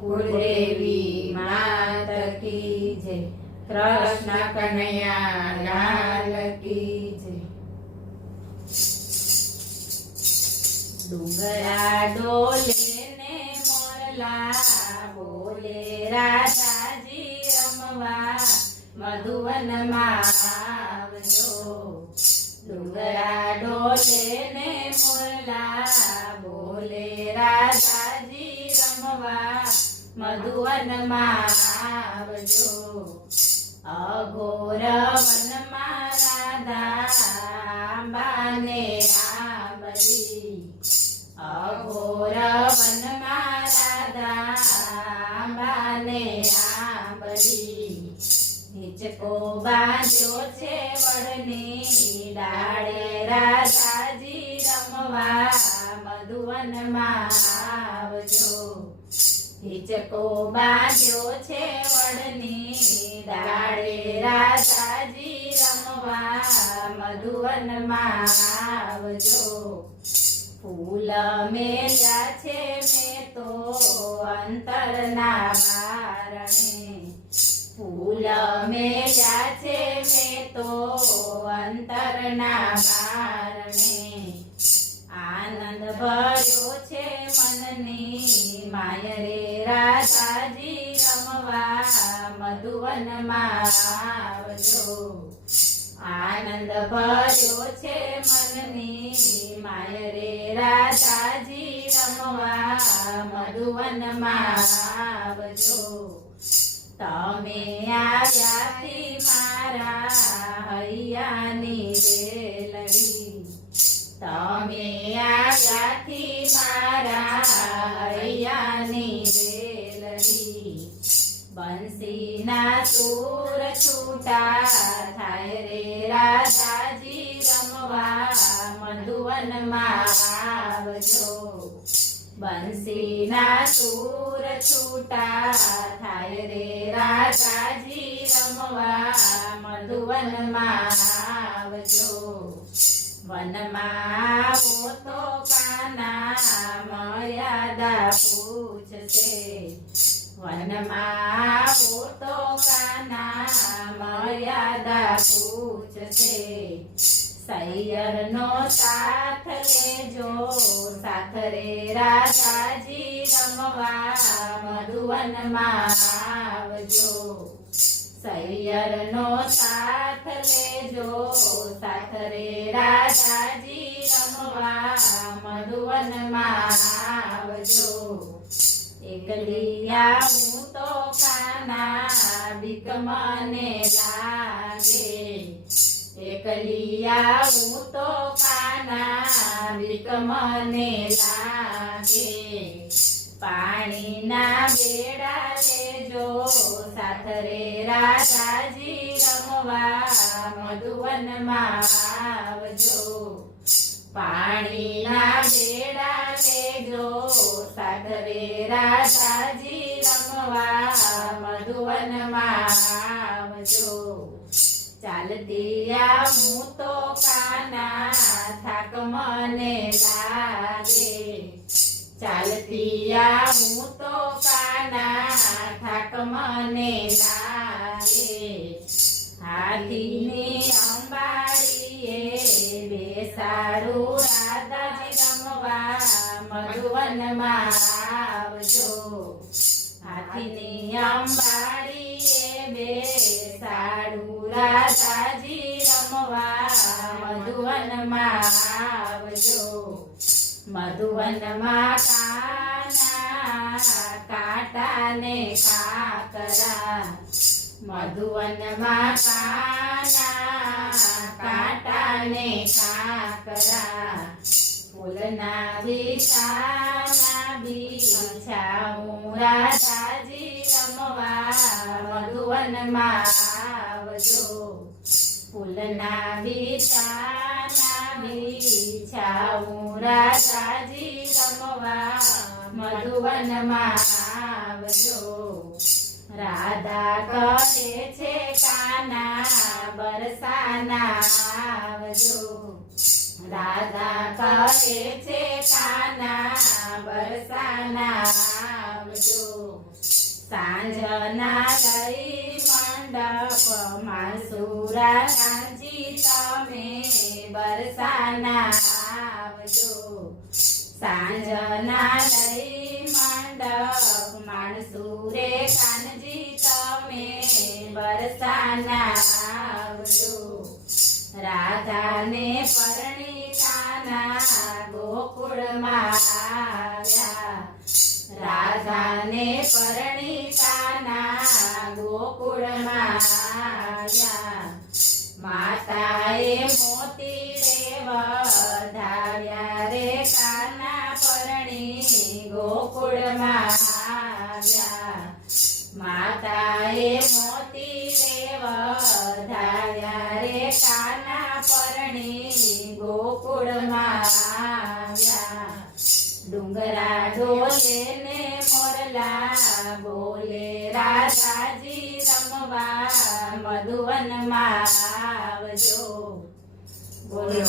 કુળદેવી માત કી જય, કૃષ્ણ કનૈયા લાલ કી જય. ડુંગરા ડોલે ને મોરલા બોલે, રાધાજી રમવા મધુવનમાં આવજો. ડુંગરા ડોલે ને મોરલા બોલે, રાધાજી રમવા મધુવનમાં આવજો. અઘોર વનમાં રાધા આંબાને આંબલી, અઘોર વનમાં રાધા આંબાને આંબલી. હિંચકો બાંધ્યો છે વડની ડાળે, રાધાજી રમવા મધુવનમાં આવજો. હિંચકો બાંધ્યો છે વડની ડાળે, રાધાજી રમવા મધુવનમાં આવજો. ફૂલ મેલ્યા છે મેં તો અંતરના બારણે, ફૂલ મેલ્યા છે મેં તો અંતરના બારણે. આનંદ ભર્યો છે મનની માય રે, રાધાજી રમવા મધુવનમાં આવજો. આનંદ ભર્યો છે મનની માય રે, રાધાજી રમવા મધુવનમાં આવજો. તમે આવ્યાથી મારા હૈયાની વેલડી, તમે આવ્યાથી મારા હૈયાની વેલડી. બંસીના સૂર છૂટા થાય રે, રાધાજી રમવા મધુવનમાં આવજો. બંસીના સૂર છૂટા થાય રે, રાધાજી રમવા મધુવનમાં આવજો. વનમાં આવો તો કાના મર્યાદા પૂછશે, વનમાં આવો તો કાના મર્યાદા પૂછશે. સૈયરનો સાથ લેજો, સાથ રે રાધાજી રમવા મધુવનમાં આવજો. સૈયરનો સાથ લેજો, સાથ રે રાધાજી રમવા મધુવનમાં આવજો. એકલી આવું તો કાના બીક મને લાગે, એકલી આવું તો કાના બીક મને લાગે. પાણીના બેડા લેજો, સાથ રે રાધાજી રમવા મધુવનમાં આવજો. પાણીના બેડા લેજો, સાથ રે રાધાજી રમવા મધુવનમાં આવજો. ચાલતી આવું તો કાના થાક મને લાગે, ચાલતી આવું તો કાના થાક મને લાગે. હાથીની અંબાડીએ બેસાડું, રાધાજી રમવા મધુવનમાં આવજો. હાથીની અંબાડીએ બેસાડું, રાધાજી રમવા મધુવનમાં આવજો. મધુવનમાં કાના કાંટાને કાકરા, મધુવનમાં કાના કાંટાને કાકરા. ફૂલના વિછાના બિછાવું, રાધાજી રમવા મધુવનમાં આવજો. ફૂલના વિછાના બિછાવું, રાધાજી રમવા મધુવનમાં આવજો. રાધા કહે છે કાના બરસાના આવજો, રાધા કહે છે કાના બરસાના આવજો સાંજના લઈ મંડપમાં સુરા કાંજી તમે બરસાના આવજો સાંજના લઈ મંડપમાં સુરે કાનજી તમે બરસાના આવજો રાધાને પરણી કાના ગોકુળમાં આવ્યા રાધાને પરણી કાના ગોકુળમાં આવ્યા માતાએ મોતી રે વધાર્યા રે કાના પરણી ગોકુળમાં આવ્યા માતાએ મોતી રે વધાર્યા રે કાના પરણી ગોકુળમાં આવ્યા ડુંગરા ડોલે ને મોરલા બોલે રાધાજી રમવા મધુવનમાં આવજો બોલો